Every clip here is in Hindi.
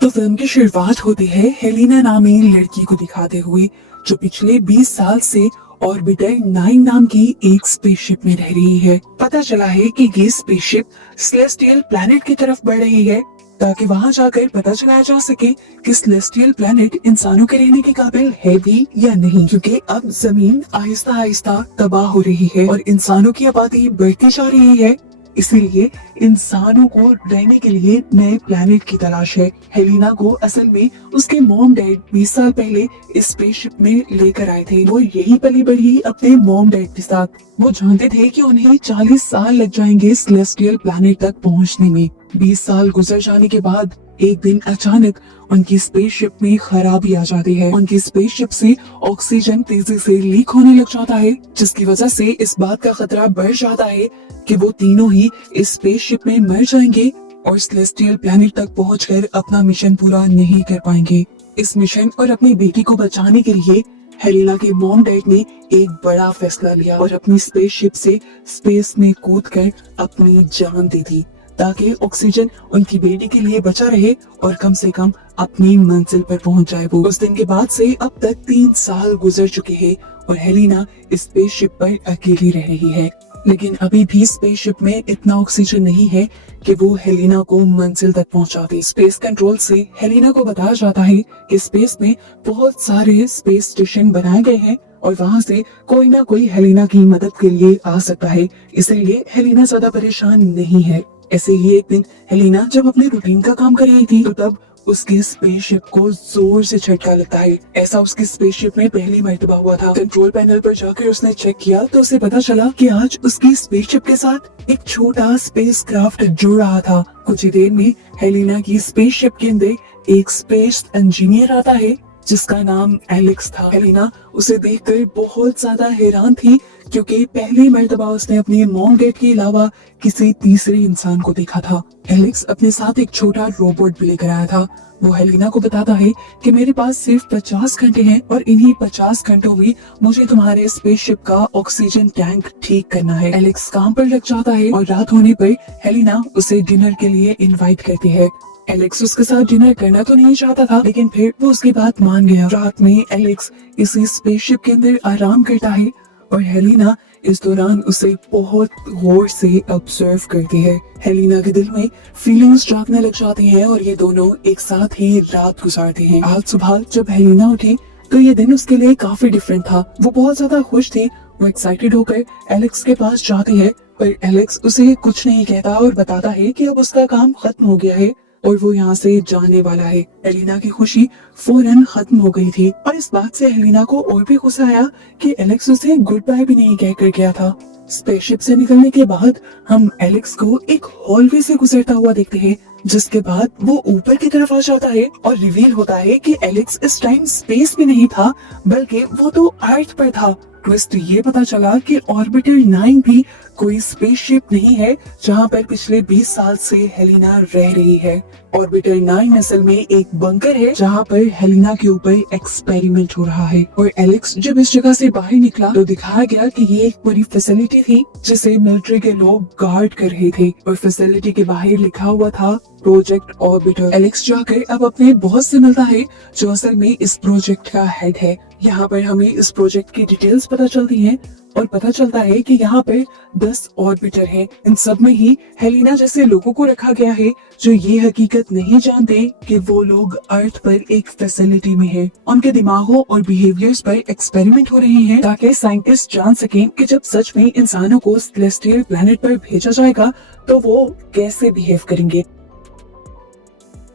तो फिल्म की शुरुआत होती है हेलिना नामी लड़की को दिखाते हुए, जो पिछले 20 साल से ऑर्बिटर 9 नाम की एक स्पेसशिप में रह रही है। पता चला है कि ये स्पेसशिप सेलेस्टियल प्लैनेट की तरफ बढ़ रही है, ताकि वहां जाकर पता चलाया जा सके कि सेलेस्टियल प्लैनेट इंसानों के रहने के काबिल है भी या नहीं, क्योंकि अब जमीन आहिस्ता आहिस्ता तबाह हो रही है और इंसानों की आबादी बढ़ती जा रही है। इसीलिए इंसानों को रहने के लिए नए प्लैनेट की तलाश है। हेलिना को असल में उसके मॉम डैड 20 साल पहले इस स्पेसशिप में लेकर आए थे। वो यही पली बढ़ी अपने मॉम डैड के साथ। वो जानते थे कि उन्हें 40 साल लग जाएंगे सेलेस्टियल प्लैनेट तक पहुंचने में। 20 साल गुजर जाने के बाद एक दिन अचानक उनकी स्पेसशिप में खराबी आ जाती है। उनकी स्पेसशिप से ऑक्सीजन तेजी से लीक होने लग जाता है, जिसकी वजह से इस बात का खतरा बढ़ जाता है कि वो तीनों ही इस स्पेसशिप में मर जाएंगे और सेलेस्टियल प्लैनेट तक पहुंचकर अपना मिशन पूरा नहीं कर पाएंगे। इस मिशन और अपनी बेटी को बचाने के लिए हेलिना के मॉम डैड ने एक बड़ा फैसला लिया और अपनी स्पेसशिप से स्पेस में कूदकर अपनी जान दे दी, ताकि ऑक्सीजन उनकी बेटी के लिए बचा रहे और कम से कम अपनी मंजिल पर पहुंच जाए वो। उस दिन के बाद से अब तक 3 साल गुजर चुके हैं और हेलिना इस स्पेसशिप पर अकेली रह रही है। लेकिन अभी भी स्पेसशिप में इतना ऑक्सीजन नहीं है कि वो हेलिना को मंजिल तक पहुंचा दे। स्पेस कंट्रोल से हेलिना को बताया जाता है कि स्पेस में बहुत सारे स्पेस स्टेशन बनाए गए हैं और वहाँ से कोई ना कोई हेलिना की मदद के लिए आ सकता है। इसलिए हेलिना ज्यादा परेशान नहीं है। ऐसे ही एक दिन हेलिना जब अपने रूटीन का काम कर रही थी, तो तब उसकी स्पेसशिप को जोर से झटका लगता है। ऐसा उसकी स्पेसशिप में पहली मर्तबा हुआ था। कंट्रोल पैनल पर जाकर उसने चेक किया तो उसे पता चला कि आज उसकी स्पेसशिप के साथ एक छोटा स्पेसक्राफ्ट जुड़ रहा था। कुछ ही देर में हेलिना की स्पेसशिप के अंदर एक स्पेस इंजीनियर आता है जिसका नाम एलेक्स था। हेलिना उसे देखकर बहुत ज्यादा हैरान थी, क्योंकि पहली मर्तबा उसने अपने मॉम डैड के अलावा किसी तीसरे इंसान को देखा था। एलेक्स अपने साथ एक छोटा रोबोट भी लेकर आया था। वो हेलिना को बताता है कि मेरे पास सिर्फ 50 घंटे हैं और इन्हीं 50 घंटों में मुझे तुम्हारे स्पेसशिप का ऑक्सीजन टैंक ठीक करना है। एलेक्स काम पर लग जाता है और रात होने पर हेलिना उसे डिनर के लिए इनवाइट करती है। एलेक्स उसके साथ डिनर करना तो नहीं चाहता था, लेकिन फिर वो उसकी बात मान गया। रात में एलेक्स इसी स्पेसशिप के अंदर आराम करता है और हेलिना इस दौरान उसे बहुत गौर से ऑब्जर्व करती है। हेलिना के दिल में फीलिंग्स जागने लग जाती हैं और ये दोनों एक साथ ही रात गुजारते हैं। आज सुबह जब हेलिना उठी तो ये दिन उसके लिए काफी डिफरेंट था। वो बहुत ज्यादा खुश थी। वो एक्साइटेड होकर एलेक्स के पास जाती है, पर एलेक्स उसे कुछ नहीं कहता और बताता है कि अब उसका काम खत्म हो गया है और वो यहाँ से जाने वाला है। हेलिना की खुशी फौरन खत्म हो गई थी और इस बात से हेलिना को और भी गुस्सा आया कि एलेक्स उसे गुड बाय भी नहीं कहकर गया था। स्पेसशिप से निकलने के बाद हम एलेक्स को एक हॉलवे से गुजरता हुआ देखते हैं, जिसके बाद वो ऊपर की तरफ आ जाता है और रिवील होता है कि एलेक्स इस टाइम स्पेस में नहीं था, बल्कि वो तो अर्थ पर था। ट्विस्ट ये पता चला कि ऑर्बिटर 9 भी कोई स्पेसशिप नहीं है, जहां पर पिछले 20 साल से हेलिना रह रही है। ऑर्बिटर 9 असल में एक बंकर है जहां पर हेलिना के ऊपर एक्सपेरिमेंट हो रहा है। और एलेक्स जब इस जगह से बाहर निकला तो दिखाया गया कि ये एक पूरी फैसिलिटी थी जिसे मिलिट्री के लोग गार्ड कर रहे थे और फैसिलिटी के बाहर लिखा हुआ था प्रोजेक्ट ऑर्बिटर। एलेक्स जाकर अब अपने बॉस से मिलता है, जो असल में इस प्रोजेक्ट का हेड है। यहाँ पर हमें इस प्रोजेक्ट की डिटेल्स पता चलती हैं और पता चलता है कि यहाँ पर 10 ऑर्बिटर हैं। इन सब में ही हेलिना जैसे लोगों को रखा गया है जो ये हकीकत नहीं जानते कि वो लोग अर्थ पर एक फैसिलिटी में हैं। उनके दिमागों और बिहेवियर्स पर एक्सपेरिमेंट हो रहे हैं, ताकि साइंटिस्ट जान सकें कि जब सच में इंसानों को सेलेस्टियल प्लैनेट पर भेजा जाएगा तो वो कैसे बिहेव करेंगे।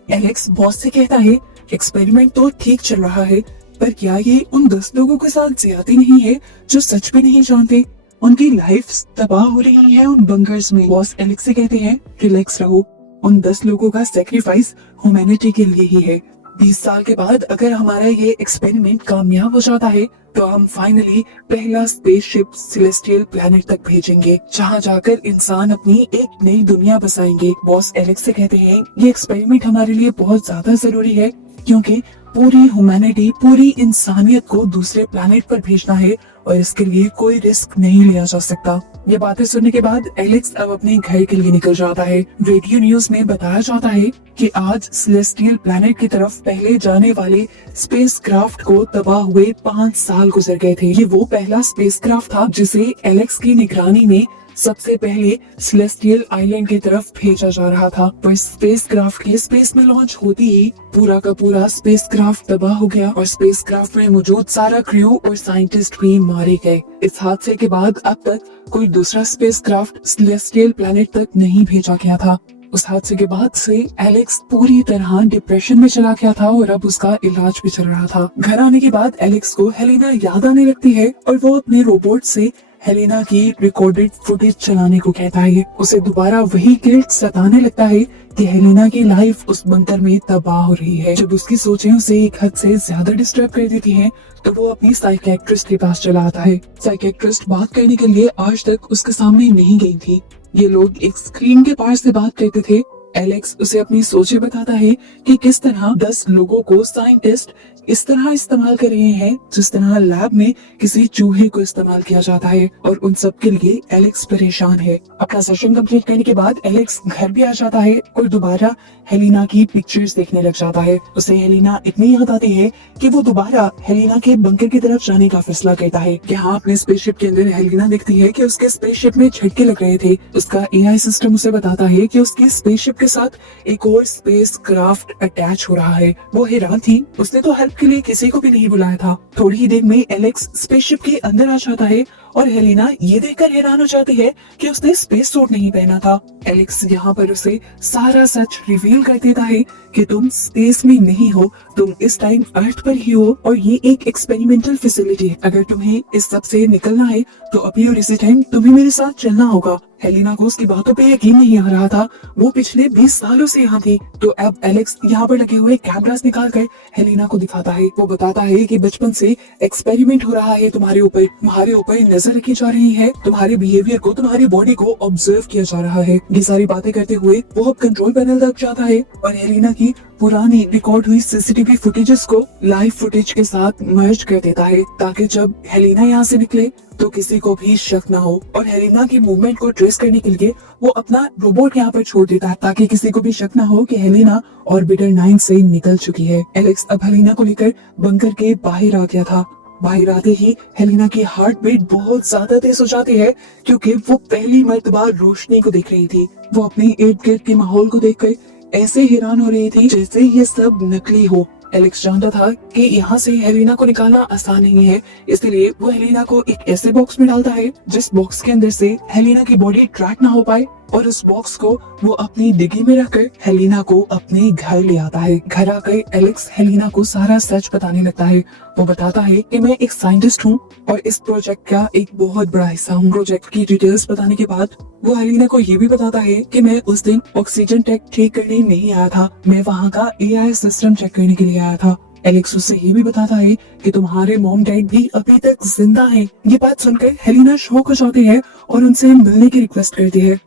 एलेक्स बॉस से कहता है, एक्सपेरिमेंट तो ठीक चल रहा है, पर क्या ये उन 10 लोगों के साथ ज्यादती नहीं है जो सच में नहीं जानते? उनकी लाइफ तबाह हो रही है उन बंकर्स में। बॉस एलेक्स से कहते हैं, रिलैक्स रहो, उन 10 लोगों का सेक्रीफाइस ह्यूमैनिटी के लिए ही है। 20 साल के बाद अगर हमारा ये एक्सपेरिमेंट कामयाब हो जाता है तो हम फाइनली पहला स्पेसशिप सेलेस्टियल प्लैनेट तक भेजेंगे, जहाँ जाकर इंसान अपनी एक नई दुनिया बसाएंगे। बॉस एलेक्स से कहते हैं, ये एक्सपेरिमेंट हमारे लिए बहुत ज्यादा जरूरी है, क्योंकि पूरी ह्यूमैनिटी, पूरी इंसानियत को दूसरे प्लैनेट पर भेजना है और इसके लिए कोई रिस्क नहीं लिया जा सकता। ये बातें सुनने के बाद एलेक्स अब अपने घर के लिए निकल जाता है। रेडियो न्यूज में बताया जाता है कि आज सेलेस्टियल प्लैनेट की तरफ पहले जाने वाले स्पेसक्राफ्ट को तबाह हुए 5 साल गुजर गए थे। ये वो पहला स्पेसक्राफ्ट था जिसे एलेक्स की निगरानी में सबसे पहले सेलेस्टियल आइलैंड की तरफ भेजा जा रहा था। पर स्पेसक्राफ्ट के स्पेस में लॉन्च होते ही पूरा का पूरा स्पेसक्राफ्ट तबाह हो गया और स्पेसक्राफ्ट में मौजूद सारा क्रू और साइंटिस्ट भी मारे गए। इस हादसे के बाद अब तक कोई दूसरा स्पेसक्राफ्ट सेलेस्टियल प्लैनेट तक नहीं भेजा गया था। उस हादसे के बाद से एलेक्स पूरी तरह डिप्रेशन में चला गया था और अब उसका इलाज भी चल रहा था। घर आने के बाद एलेक्स को हेलेना याद आने लगती है और वो अपने रोबोट से हेलेना की रिकॉर्डेड फुटेज चलाने को कहता है। उसे दोबारा वही गिल्ट सताने लगता है कि हेलेना की लाइफ उस बंकर में तबाह हो रही है। जब उसकी सोचें उसे एक हद से ज्यादा डिस्टर्ब कर देती हैं, तो वो अपनी साइकियाट्रिस्ट के पास चला आता है। साइकियाट्रिस्ट बात करने के लिए आज तक उसके सामने नहीं गई थी। ये लोग एक स्क्रीन के पार से बात करते थे। एलेक्स उसे अपनी सोचें बताता है कि किस तरह 10 लोगों को साइंटिस्ट इस तरह इस्तेमाल कर रहे हैं जिस तरह लैब में किसी चूहे को इस्तेमाल किया जाता है, और उन सब के लिए एलेक्स परेशान है। अपना सेशन कंप्लीट करने के बाद एलेक्स घर भी आ जाता है और दोबारा हेलेना की पिक्चर्स देखने लग जाता है। उसे हेलेना इतनी याद आती है कि वो दोबारा हेलेना के बंकर की तरफ जाने का फैसला करता है। यहाँ अपने स्पेसशिप के अंदर हेलेना देखती है कि उसके स्पेसशिप में झटके लग रहे थे। उसका एआई सिस्टम उसे बताता है कि उसकी स्पेसशिप के साथ एक और स्पेस क्राफ्ट अटैच हो रहा है। वो हैरान थी, उसने तो हेल्प के लिए किसी को भी नहीं बुलाया था। थोड़ी ही देर में एलेक्स स्पेसशिप के अंदर आ जाता है और हेलेना ये देखकर हैरान हो जाती है कि उसने स्पेस सूट नहीं पहना था। एलेक्स यहाँ पर उसे सारा सच रिवील कर देता है कि तुम स्पेस में नहीं हो, तुम इस टाइम अर्थ पर ही हो और ये एक एक्सपेरिमेंटल फैसिलिटी है। अगर तुम्हें इस सब से निकलना है तो अभी और इसी टाइम तुम्हें मेरे साथ चलना होगा। हेलेना को उसकी बातों पे यकीन नहीं आ रहा था। वो पिछले 20 सालों से यहाँ थी। तो अब एलेक्स यहाँ पर लगे हुए कैमरास निकाल कर हेलेना को दिखाता है। वो बताता है कि बचपन से एक्सपेरिमेंट हो रहा है तुम्हारे ऊपर नजर रखी जा रही है, तुम्हारे बिहेवियर को, तुम्हारी बॉडी को ऑब्जर्व किया जा रहा है। ये सारी बातें करते हुए वो अब कंट्रोल पैनल तक जाता है और हेलेना की पुरानी रिकॉर्ड हुई सीसीटीवी फुटेजेस को लाइव फुटेज के साथ मर्ज कर देता है, ताकि जब हेलेना यहाँ से निकले तो किसी को भी शक ना हो। और हेलेना की मूवमेंट को ट्रेस करने के लिए वो अपना रोबोट यहाँ पर छोड़ देता है, ताकि किसी को भी शक ना हो कि हेलेना ऑर्बिटर 9 से निकल चुकी है। एलेक्स अब हेलेना को लेकर बंकर के बाहर आ गया था। बाहर आते ही हेलेना की हार्ट बीट बहुत ज्यादा तेज हो जाती है, क्योंकि वो पहली मर्तबा रोशनी को देख रही थी। वो अपने इर्द गिर्द के माहौल को देखकर ऐसे हैरान हो रही थी जैसे ये सब नकली हो। एलेक्स जानता था कि यहाँ से हेलेना को निकालना आसान नहीं है, इसलिए वो हेलेना को एक ऐसे बॉक्स में डालता है जिस बॉक्स के अंदर से हेलेना की बॉडी ट्रैक ना हो पाए, और उस बॉक्स को वो अपनी डिग्गी में रखकर हेलेना को अपने घर ले आता है। घर आकर एलेक्स हेलेना को सारा सच बताने लगता है। वो बताता है कि मैं एक साइंटिस्ट हूँ और इस प्रोजेक्ट का एक बहुत बड़ा हिस्सा हूँ। प्रोजेक्ट की डिटेल्स बताने के बाद वो हेलेना को ये भी बताता है कि मैं उस दिन ऑक्सीजन टैंक ठीक करने नहीं आया था, मैं वहाँ का एआई सिस्टम चेक करने के लिए आया था। एलेक्स उससे ये भी बताता है कि तुम्हारे मॉम डैड भी अभी तक जिंदा हैं। ये बात सुनकर हेलेना शॉक हो जाती है और उनसे मिलने की रिक्वेस्ट करती है।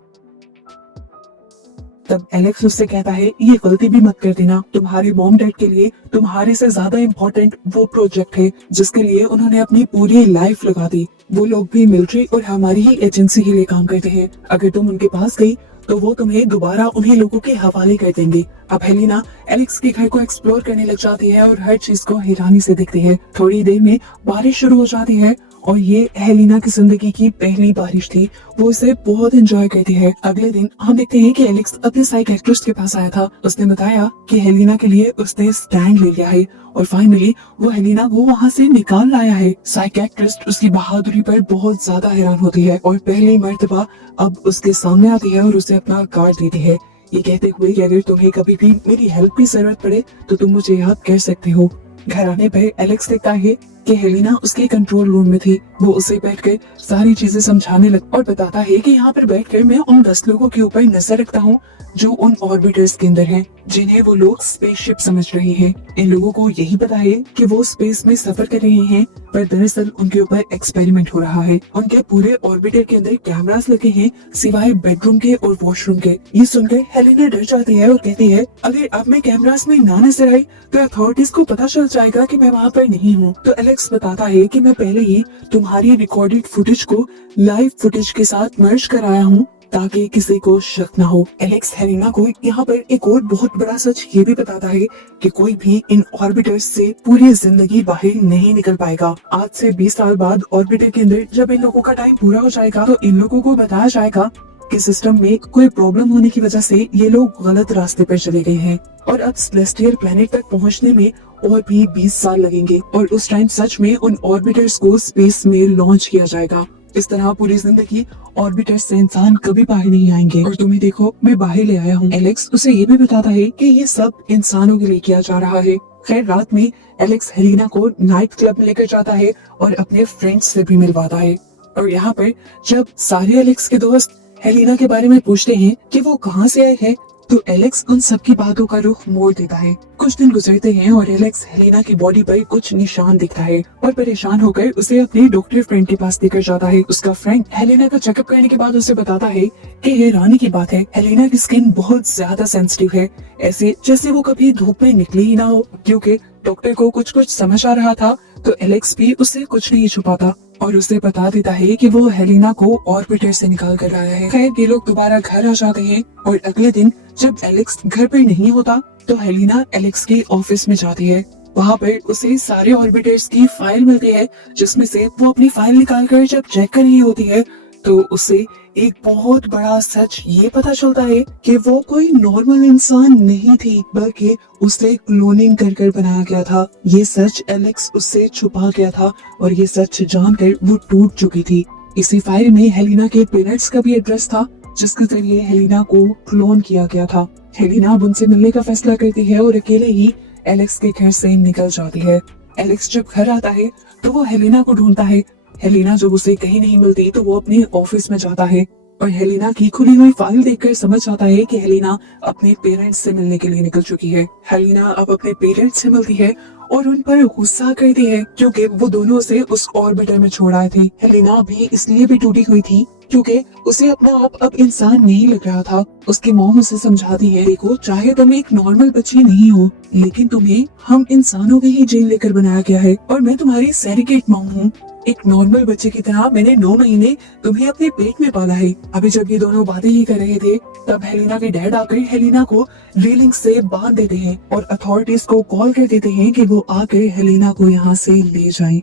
तब एलेक्स उससे कहता है, ये गलती भी मत कर देना, तुम्हारे मॉम डैड के लिए तुम्हारे से ज्यादा इम्पोर्टेंट वो प्रोजेक्ट है जिसके लिए उन्होंने अपनी पूरी लाइफ लगा दी। वो लोग भी मिलिट्री और हमारी ही एजेंसी के लिए काम करते हैं। अगर तुम उनके पास गई तो वो तुम्हें दोबारा उन्हीं लोगों के हवाले कर देंगे। अब हेलेना एलेक्स के घर को एक्सप्लोर करने लग जाती है और हर चीज को हैरानी से देखती है। थोड़ी देर में बारिश शुरू हो जाती है और ये हेलेना की जिंदगी की पहली बारिश थी। वो इसे बहुत एंजॉय करती है। अगले दिन हम देखते हैं कि एलेक्स अपने साइकियाट्रिस्ट के पास आया था। उसने बताया कि हेलेना के लिए उसने स्टैंड ले लिया है और फाइनली वो हेलेना को वहाँ से निकाल लाया है। साइकियाट्रिस्ट उसकी बहादुरी पर बहुत ज्यादा हैरान होती है और पहली मर्तबा अब उसके सामने आती है और उसे अपना कार्ड देती है, ये कहते हुए कि अगर तुम्हें कभी भी मेरी हेल्प की जरूरत पड़े तो तुम मुझे याद कर सकते हो। घर आने पर एलेक्स देखता है कि हेलेना उसके कंट्रोल रूम में थी। वो उसे बैठकर सारी चीजें समझाने लग और बताता है कि यहाँ पर बैठकर मैं उन 10 लोगों के ऊपर नजर रखता हूँ जो उन ऑर्बिटर्स के अंदर हैं, जिन्हें वो लोग स्पेसशिप समझ रहे हैं। इन लोगों को यही पता है कि वो स्पेस में सफर कर रहे हैं, पर दरअसल उनके ऊपर एक्सपेरिमेंट हो रहा है। उनके पूरे ऑर्बिटर के अंदर कैमरास लगे हैं सिवाय बेडरूम के और वॉशरूम के। ये सुनकर हेलेना डर जाती है और कहती है, अगर अब मैं कैमरास में ना नजर आई तो अथॉरिटीज को पता चल जाएगा कि मैं वहाँ पर नहीं हूँ। तो एलेक्स एलेक्स बताता है कि मैं पहले ही तुम्हारी रिकॉर्डेड फुटेज को लाइव फुटेज के साथ मर्ज कराया हूँ ताकि किसी को शक न हो। एलेक्स हेलिना को यहाँ पर एक और बहुत बड़ा सच ये भी बताता है कि कोई भी इन ऑर्बिटर्स से पूरी जिंदगी बाहर नहीं निकल पाएगा। आज से 20 साल बाद ऑर्बिटर के अंदर जब इन लोगों का टाइम पूरा हो जाएगा तो इन लोगों को बताया जाएगा कि सिस्टम में कोई प्रॉब्लम होने की वजह से ये लोग गलत रास्ते पर चले गए हैं और अब सेलेस्टियल प्लेनेट तक पहुंचने में और भी 20 साल लगेंगे और उस टाइम सच में उन ऑर्बिटर्स को स्पेस में लॉन्च किया जाएगा। इस तरह पूरी जिंदगी ऑर्बिटर्स से इंसान कभी बाहर नहीं आएंगे और तुम्हें देखो मैं बाहर ले आया हूँ। एलेक्स उसे ये भी बताता है कि ये सब इंसानों के लिए किया जा रहा है। खैर रात में एलेक्स हेलिना को नाइट क्लब में लेकर जाता है और अपने फ्रेंड्स से भी मिलवाता है। और यहाँ पर जब सारे एलेक्स के दोस्त हेलिना के बारे में पूछते हैं कि वो कहाँ से आए हैं तो एलेक्स उन सबकी बातों का रुख मोड़ देता है। कुछ दिन गुजरते हैं और एलेक्स हेलिना की बॉडी पर कुछ निशान दिखता है और परेशान होकर उसे अपने डॉक्टर फ्रेंड के पास लेकर जाता है। उसका फ्रेंड हेलिना का चेकअप करने के बाद उसे बताता है कि हैरानी की बात है हेलिना की स्किन बहुत ज्यादा सेंसिटिव है, ऐसे जैसे वो कभी धूप में निकली ही ना हो। क्योंकि डॉक्टर को कुछ कुछ समझ आ रहा था तो एलेक्स भी उससे कुछ नहीं छुपाता और उसे बता देता है कि वो हेलिना को ऑर्बिटर से निकाल कर आया है। खैर ये लोग दोबारा घर आ जाते हैं और अगले दिन जब एलेक्स घर पर नहीं होता तो हेलिना एलेक्स के ऑफिस में जाती है। वहाँ पर उसे सारे ऑर्बिटर्स की फाइल मिलती है जिसमें से वो अपनी फाइल निकाल कर जब चेक कर रही होती है तो उसे एक बहुत बड़ा सच ये पता चलता है कि वो कोई नॉर्मल इंसान नहीं थी बल्कि उसे क्लोनिंग कर कर बनाया गया था। ये सच एलेक्स उससे छुपा गया था और ये सच जानकर वो टूट चुकी थी। इसी फाइल में हेलिना के पेरेंट्स का भी एड्रेस था जिसके जरिए हेलिना को क्लोन किया गया था। हेलिना अब उनसे मिलने का फैसला करती है और अकेले ही एलेक्स के घर से निकल जाती है। एलेक्स जब घर आता है तो वो हेलिना को ढूंढता है। हेलिना जब उसे कहीं नहीं मिलती तो वो अपने ऑफिस में जाता है और हेलिना की खुली हुई फाइल देखकर समझ आता है कि हेलिना अपने पेरेंट्स से मिलने के लिए निकल चुकी है। हेलिना अब अपने पेरेंट्स से मिलती है और उन पर गुस्सा करती है क्योंकि वो दोनों उसे उस ऑर्बिटर में छोड़ आए थे। हेलिना भी इसलिए भी टूटी हुई थी क्योंकि उसे अपना आप अब इंसान नहीं लग रहा था। उसकी मॉम उसे समझाती है देखो चाहे तुम एक नॉर्मल बच्ची नहीं हो लेकिन तुम्हें हम इंसानों के ही जीन लेकर बनाया गया है और मैं तुम्हारी सैरिकेट मॉम हूँ। एक नॉर्मल बच्चे की तरह मैंने 9 महीने तुम्हें अपने पेट में पाला है। अभी जब ये दोनों बातें ही कर रहे थे तब हेलिना के डैड आकर हेलिना को रेलिंग से बांध देते हैं और अथॉरिटीज को कॉल कर देते हैं कि वो आकर हेलिना को यहाँ से ले जाएं।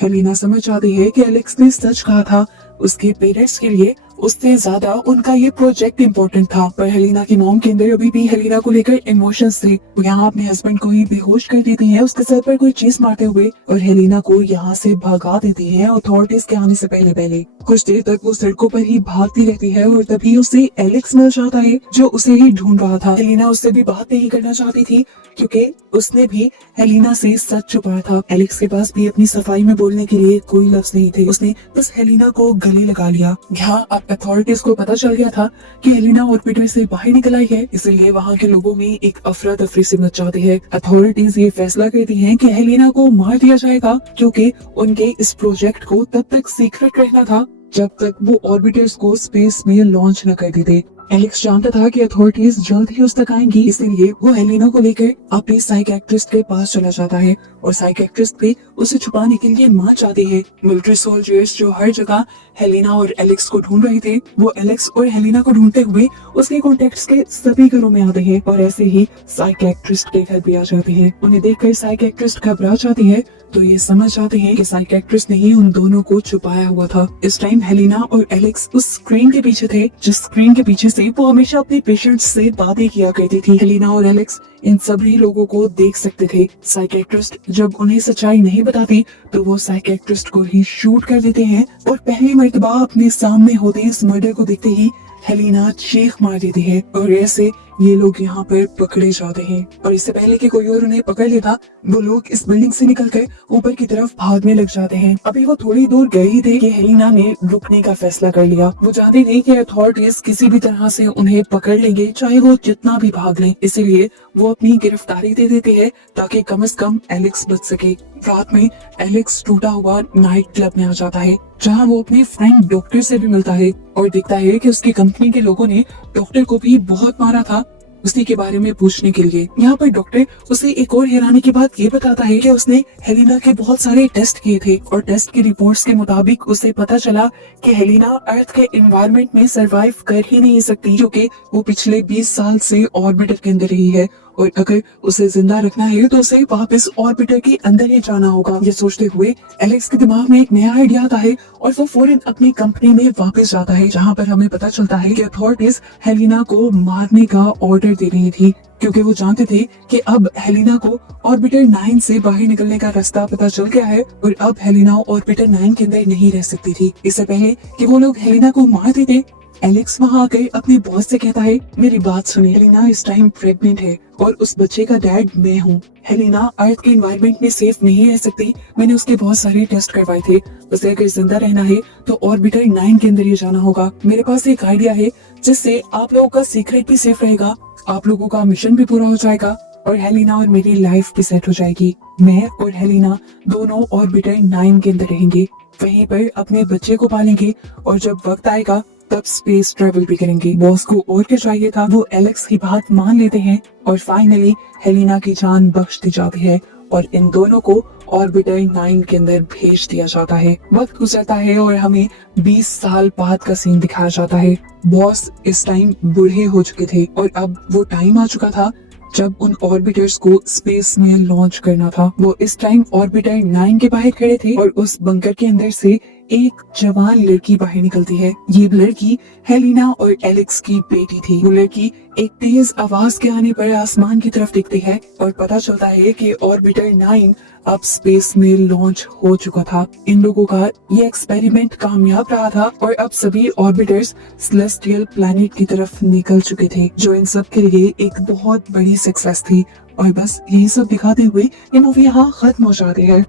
हेलिना समझ आती है कि एलेक्स ने सच कहा था। उसके पेरेंट्स के लिए उससे ज्यादा उनका ये प्रोजेक्ट इम्पोर्टेंट था। पर हेलिना की मॉम के अंदर अभी भी हेलिना को लेकर इमोशंस थे। वो यहाँ अपने हस्बैंड को ही बेहोश कर देती है उसके सर पर कोई चीज मारते हुए और हेलिना को यहाँ से भगा देती है अथॉरिटीज के आने से पहले पहले। कुछ देर तक वो सड़कों पर ही भागती रहती है और तभी उसे एलेक्स मिल जाता है जो उसे ही ढूंढ रहा था। हेलिना उससे भी बात नहीं करना चाहती थी क्योंकि उसने भी हेलिना से सच छुपाया था। एलेक्स के पास भी अपनी सफाई में बोलने के लिए कोई लफ्ज नहीं थे। उसने बस हेलिना को गले लगा लिया। यहाँ अब अथॉरिटीज को पता चल गया था कि हेलिना ऑर्बिटर से बाहर निकल आई है, इसलिए वहाँ के लोगों में एक अफरा तफरी सी मच जाती है। अथॉरिटीज ये फैसला करती हैं कि हेलिना को मार दिया जाएगा क्योंकि उनके इस प्रोजेक्ट को तब तक सीक्रेट रखना था जब तक वो ऑर्बिटर्स को स्पेस में लॉन्च न कर देते। एलेक्स जानता था कि अथॉरिटीज जल्द ही उस तक आएंगी, इसलिए वो हेलिना को लेकर अपने साइकियाट्रिस्ट के पास चला जाता है और साइकियाट्रिस्ट भी उसे छुपाने के लिए मार जाती है। मिलिट्री सोल्जर्स जो हर जगह हेलिना और एलेक्स को ढूंढ रहे थे वो एलेक्स और हेलिना को ढूंढते हुए उसके कॉन्टेक्ट्स के सभी घरों में आते हैं और ऐसे ही साइकियाट्रिस्ट के घर भी आ जाते हैं। उन्हें देखकर साइकियाट्रिस्ट घबरा जाती है तो ये समझ जाते हैं कि साइकियाट्रिस्ट ने ही उन दोनों को छुपाया हुआ था। इस टाइम हेलिना और एलेक्स उस स्क्रीन के पीछे थे जिस स्क्रीन के पीछे से वो हमेशा अपने पेशेंट्स से बातें किया करती थी। हेलिना और एलेक्स इन सभी लोगों को देख सकते थे। साइकियाट्रिस्ट जब उन्हें सच्चाई नहीं बताती तो वो साइकियाट्रिस्ट को ही शूट कर देते हैं और पहली मर्तबा अपने सामने होते इस मर्डर को देखते ही हेलिना चीख मार देती है और ऐसे ये लोग यहाँ पर पकड़े जाते हैं। और इससे पहले कि कोई और उन्हें पकड़ लेता वो लोग इस बिल्डिंग से निकलकर ऊपर की तरफ भागने लग जाते हैं। अभी वो थोड़ी दूर गए ही थे कि हेलिना ने रुकने का फैसला कर लिया। वो जानते थे कि अथॉरिटीज किसी भी तरह से उन्हें पकड़ लेंगे चाहे वो जितना भी भाग लें, इसीलिए वो अपनी गिरफ्तारी दे देते हैं ताकि कम से कम एलेक्स बच सके। रात में एलेक्स टूटा हुआ नाइट क्लब में आ जाता है जहाँ वो अपने फ्रेंड डॉक्टर से भी मिलता है और दिखता है कि उसकी कंपनी के लोगों ने डॉक्टर को भी बहुत मारा था उसी के बारे में पूछने के लिए। यहाँ पर डॉक्टर उसे एक और हैरानी की बात ये बताता है कि उसने हेलिना के बहुत सारे टेस्ट किए थे और टेस्ट की रिपोर्ट्स के मुताबिक उसे पता चला कि हेलिना अर्थ के एनवायरनमेंट में सरवाइव कर ही नहीं सकती, क्योंकि वो पिछले 20 साल से ऑर्बिटर के अंदर रही है और अगर उसे जिंदा रखना है तो उसे वापस ऑर्बिटर के अंदर ही जाना होगा। ये सोचते हुए एलेक्स के दिमाग में एक नया आइडिया आता है और वो फौरन अपनी कंपनी में वापस जाता है, जहाँ पर हमें पता चलता है कि अथॉरिटीज हेलिना को मारने का ऑर्डर दे रही थी, क्योंकि वो जानते थे कि अब हेलिना को ऑर्बिटर 9 से बाहर निकलने का रास्ता पता चल गया है और अब हेलिना ऑर्बिटर 9 के अंदर नहीं रह सकती थी। इससे पहले कि वो लोग हेलिना को मार देते, एलेक्स वहाँ आकर अपने बॉस से कहता है, मेरी बात सुनिए, हेलिना इस टाइम प्रेग्नेंट है और उस बच्चे का डैड मैं हूँ। हेलिना अर्थ के एनवायरनमेंट में सेफ नहीं रह सकती। मैंने उसके बहुत सारे टेस्ट करवाए थे। उसे अगर जिंदा रहना है तो ऑर्बिटर 9 के अंदर ही जाना होगा। मेरे पास एक आइडिया है जिससे आप लोगों का सीक्रेट भी सेफ रहेगा, आप लोगों का मिशन भी पूरा हो जाएगा और हेलिना और मेरी लाइफ भी सेट हो जाएगी। मैं और हेलिना दोनों ऑर्बिटर 9 के अंदर रहेंगे, वहीं पर अपने बच्चे को पालेंगे और जब वक्त आएगा तब स्पेस ट्रेवल भी करेंगे। बॉस को और क्या चाहिए था, वो एलेक्स की बात मान लेते हैं और फाइनली हेलिना की जान बख्श दी जाती है और इन दोनों को ऑर्बिटर 9 के अंदर भेज दिया जाता है। वक्त गुजरता है और हमें 20 साल बाद का सीन दिखाया जाता है। बॉस इस टाइम बूढ़े हो चुके थे और अब वो टाइम आ चुका था जब उन ऑर्बिटर्स को स्पेस में लॉन्च करना था। वो इस टाइम ऑर्बिटर 9 के बाहर खड़े थे और उस बंकर के अंदर से एक जवान लड़की बाहर निकलती है। ये लड़की हेलिना और एलेक्स की बेटी थी। वो लड़की एक तेज आवाज के आने पर आसमान की तरफ देखती है और पता चलता है कि ऑर्बिटर 9 अब स्पेस में लॉन्च हो चुका था। इन लोगों का ये एक्सपेरिमेंट कामयाब रहा था और अब सभी ऑर्बिटर्स सेलेस्टियल प्लैनेट की तरफ निकल चुके थे, जो इन सब के लिए एक बहुत बड़ी सक्सेस थी। और बस यही सब दिखाते हुए ये मूवी यहाँ खत्म हो जाती है।